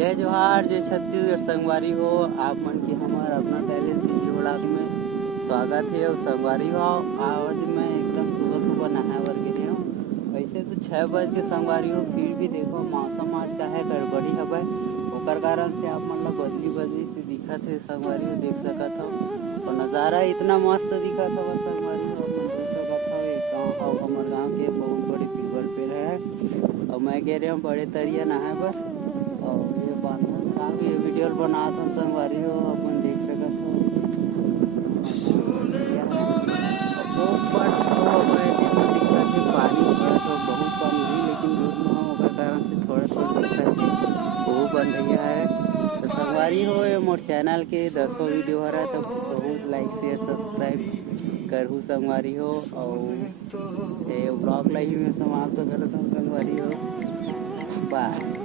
जय जोहार, जय छत्तीसगढ़ संगवारी हो। आप मन के हमार अपना पहले से जोड़ाक में स्वागत है। और संगवारी हो आज मैं एकदम सुबह सुबह नहाए बर गिरे हूँ। वैसे तो 6 बज के संगवारी हो, फिर भी देखो मौसम आज का है गड़बड़ी हवे, ओकर कारण से आप मन ला बदली बदली से दिखत है। संगवारी हो देख सकत हो और नज़ारा इतना मस्त दिखत हवे। संगवारी हो मन देख सकत हो, एक गाँव हव, हमर गाँव के बहुत बड़े पीपल पेड़ है। और मैं गे रहे हूँ बड़े तरिया नहाए बर। और ये बांधन का भी वीडियो बनात हूँ संगवारी हो, अपन देख सकत हो। पानी थोड़ा बहुत पानी है, लेकिन दूध में हम ओकर कारण से थोड़ा दिक्कत है, वो बन गया है। तो संगवारी हो ये मोर चैनल के 10 वीडियो हो रहा है, तो बहुत लाइक शेयर सब्सक्राइब करहूँ संगवारी हो। और ये ब्लॉग ला ही मैं समाप्त करता हूँ संगवारी हो। बाय।